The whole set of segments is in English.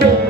don't yeah.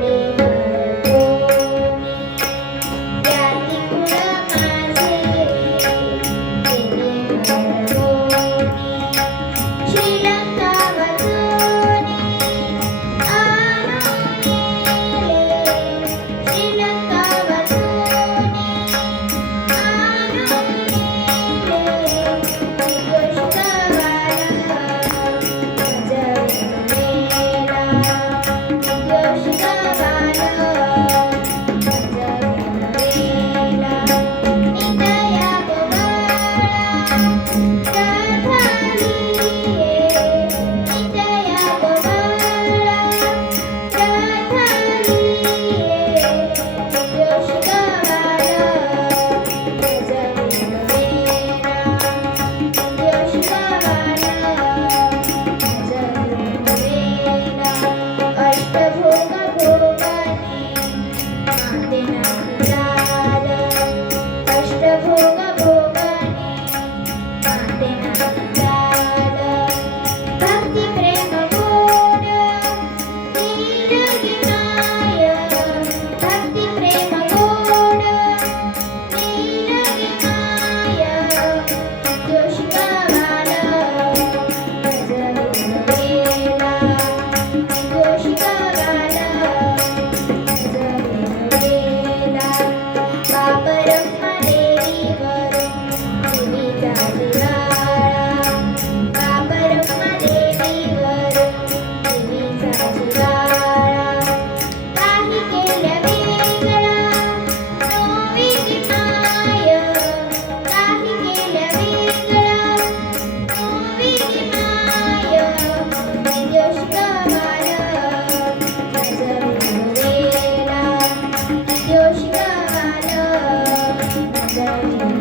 Thank you.